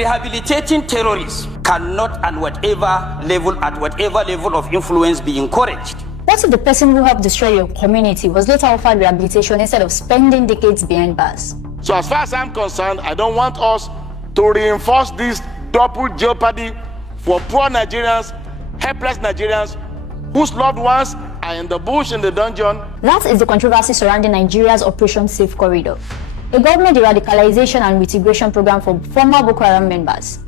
Rehabilitating terrorists cannot at whatever level of influence be encouraged. What if the person who helped destroy your community was later offered rehabilitation instead of spending decades behind bars? So as far as I'm concerned, I don't want us to reinforce this double jeopardy for poor Nigerians, helpless Nigerians, whose loved ones are in the bush, in the dungeon. That is the controversy surrounding Nigeria's Operation Safe Corridor, a government deradicalization and reintegration program for former Boko Haram members.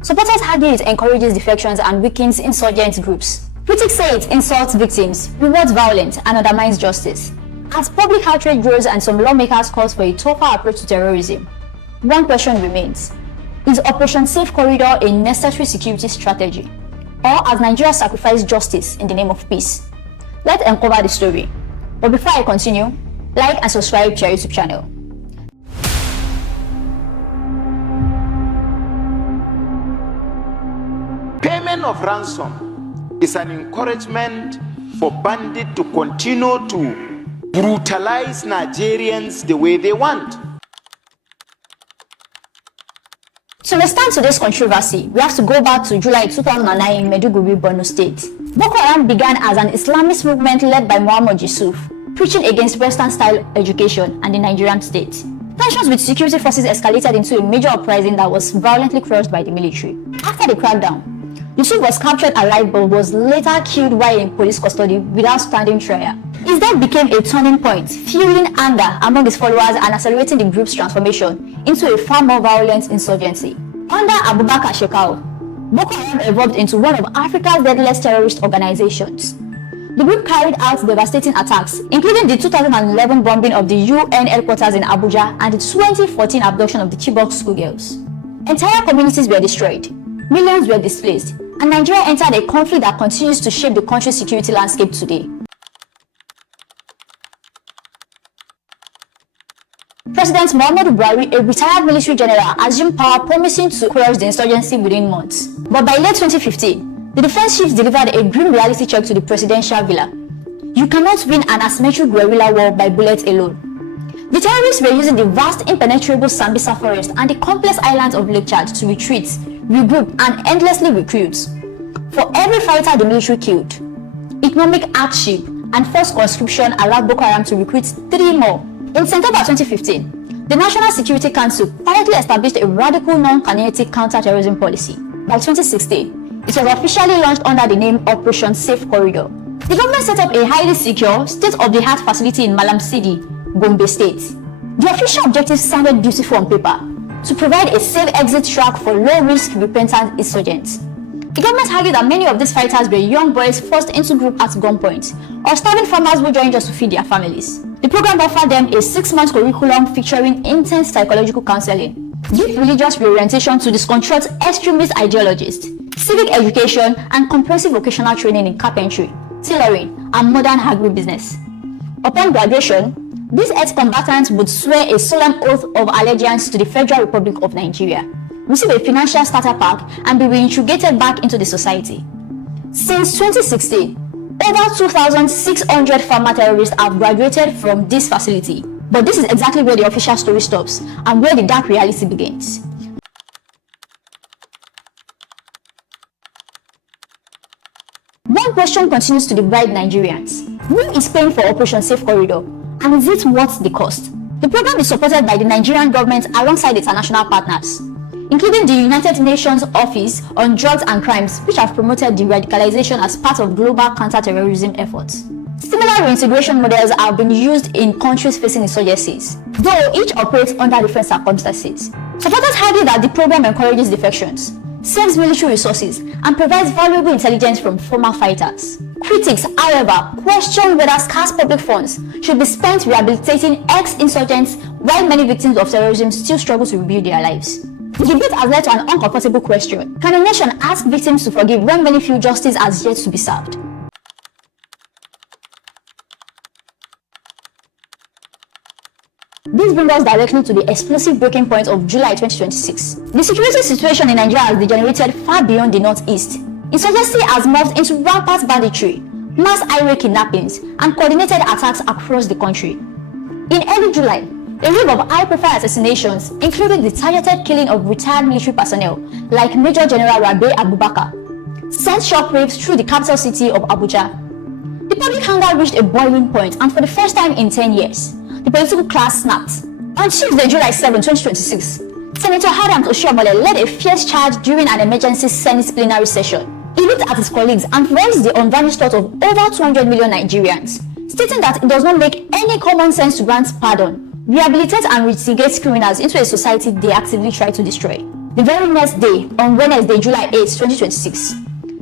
Supporters argue it encourages defections and weakens insurgent groups. Critics say it insults victims, rewards violence, and undermines justice. As public outrage grows and some lawmakers call for a tougher approach to terrorism, one question remains: is Operation Safe Corridor a necessary security strategy, or has Nigeria sacrificed justice in the name of peace? Let's uncover the story. But before I continue, like and subscribe to our YouTube channel. Payment of ransom is an encouragement for bandits to continue to brutalize Nigerians the way they want. To understand today's controversy, we have to go back to July 2009 in Maiduguri, Borno State. Boko Haram began as an Islamist movement led by Muhammad Yusuf, preaching against Western-style education and the Nigerian state. Tensions with security forces escalated into a major uprising that was violently crushed by the military. After the crackdown, Yusuf was captured alive but was later killed while in police custody without standing trial. His death became a turning point, fueling anger among his followers and accelerating the group's transformation into a far more violent insurgency. Under Abubakar Shekau, Boko Haram evolved into one of Africa's deadliest terrorist organizations. The group carried out devastating attacks, including the 2011 bombing of the UN headquarters in Abuja and the 2014 abduction of the Chibok schoolgirls. Entire communities were destroyed, millions were displaced, and Nigeria entered a conflict that continues to shape the country's security landscape today. President Muhammadu Buhari, a retired military general, assumed power, promising to crush the insurgency within months. But by late 2015, the defense chiefs delivered a grim reality check to the presidential villa. You cannot win an asymmetric guerrilla war by bullets alone. The terrorists were using the vast impenetrable Sambisa forest and the complex islands of Lake Chad to retreat, regroup, and endlessly recruit. For every fighter the military killed, economic hardship and forced conscription allowed Boko Haram to recruit 3 more. In September 2015, the National Security Council quietly established a radical non-kinetic counter-terrorism policy. By 2016, it was officially launched under the name Operation Safe Corridor. The government set up a highly secure, state-of-the-art facility in Malam Sidi, Gombe State. The official objective sounded beautiful on paper: to provide a safe exit track for low-risk repentant insurgents. The government argued that many of these fighters were young boys forced into group at gunpoint, or starving farmers who joined just to feed their families. The program offered them a 6-month curriculum featuring intense psychological counseling, deep religious reorientation to disconstruct extremist ideologies, civic education, and comprehensive vocational training in carpentry, tailoring, and modern agribusiness. Upon graduation, these ex-combatants would swear a solemn oath of allegiance to the Federal Republic of Nigeria, receive a financial starter pack, and be reintegrated back into the society. Since 2016, over 2,600 former terrorists have graduated from this facility. But this is exactly where the official story stops and where the dark reality begins. One question continues to divide Nigerians: who is paying for Operation Safe Corridor, and is it worth the cost? The program is supported by the Nigerian government alongside international partners, including the United Nations Office on Drugs and Crimes, which have promoted de-radicalization as part of global counter-terrorism efforts. Similar reintegration models have been used in countries facing insurgencies, though each operates under different circumstances. Supporters argue that the program encourages defections, saves military resources, and provides valuable intelligence from former fighters. Critics, however, question whether scarce public funds should be spent rehabilitating ex-insurgents while many victims of terrorism still struggle to rebuild their lives. The debate has led to an uncomfortable question: can a nation ask victims to forgive when many feel justice has yet to be served? This brings us directly to the explosive breaking point of July 2026. The security situation in Nigeria has degenerated far beyond the northeast. Insurgency has morphed into rampant banditry, mass highway kidnappings, and coordinated attacks across the country. In early July, A wave of high-profile assassinations, including the targeted killing of retired military personnel like Major General Rabe Abubakar, sent shockwaves through the capital city of Abuja. The public hunger reached a boiling point, and for the first time in 10 years, the political class snapped. On Tuesday, July 7, 2026, Senator Adams Oshiomhole led a fierce charge during an emergency Senate plenary session. He looked at his colleagues and voiced the unvarnished thought of over 200 million Nigerians, stating that it does not make any common sense to grant pardon, rehabilitate and reintegrate criminals into a society they actively try to destroy. The very next day, on Wednesday, July 8, 2026,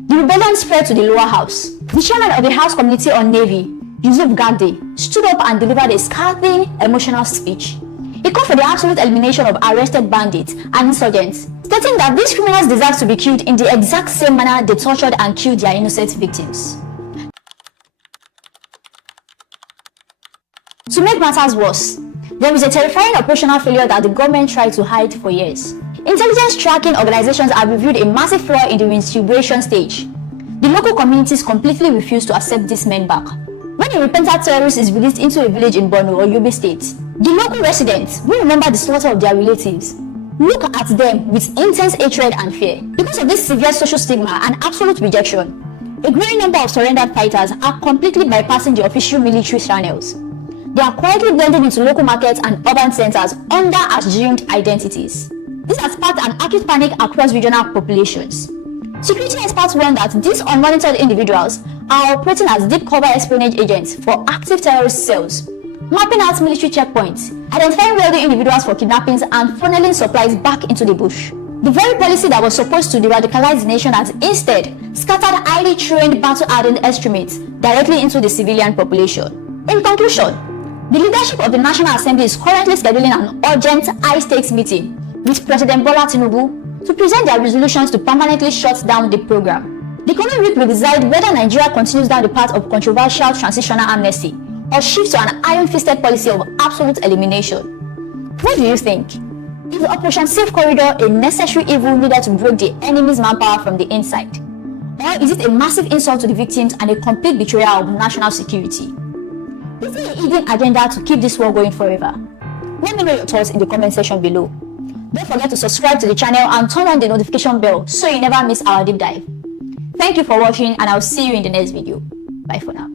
the rebellion spread to the lower house. The chairman of the House Committee on Navy, Yusuf Gagde, stood up and delivered a scathing, emotional speech. He called for the absolute elimination of arrested bandits and insurgents, stating that these criminals deserve to be killed in the exact same manner they tortured and killed their innocent victims. To make matters worse, there is a terrifying operational failure that the government tried to hide for years. Intelligence tracking organizations have revealed a massive flaw in the reintegration stage. The local communities completely refuse to accept these men back. When a repentant terrorist is released into a village in Borno or Yobe State, the local residents will remember the slaughter of their relatives. Look at them with intense hatred and fear. Because of this severe social stigma and absolute rejection, a growing number of surrendered fighters are completely bypassing the official military channels. They are quietly blending into local markets and urban centers under assumed identities. This has sparked an acute panic across regional populations. Security experts warn that these unmonitored individuals are operating as deep cover espionage agents for active terrorist cells, mapping out military checkpoints, identifying wealthy individuals for kidnappings, and funneling supplies back into the bush. The very policy that was supposed to de-radicalize the nation has instead scattered highly trained, battle-hardened extremists directly into the civilian population. In conclusion, the leadership of the National Assembly is currently scheduling an urgent, high-stakes meeting with President Bola Tinubu to present their resolutions to permanently shut down the program. The coming week will decide whether Nigeria continues down the path of controversial transitional amnesty or shifts to an iron-fisted policy of absolute elimination. What do you think? Is the Operation Safe Corridor a necessary evil needed to break the enemy's manpower from the inside? Or is it a massive insult to the victims and a complete betrayal of national security? Is there a hidden agenda to keep this war going forever? Let me know your thoughts in the comment section below. Don't forget to subscribe to the channel and turn on the notification bell so you never miss our deep dive. Thank you for watching, and I'll see you in the next video. Bye for now.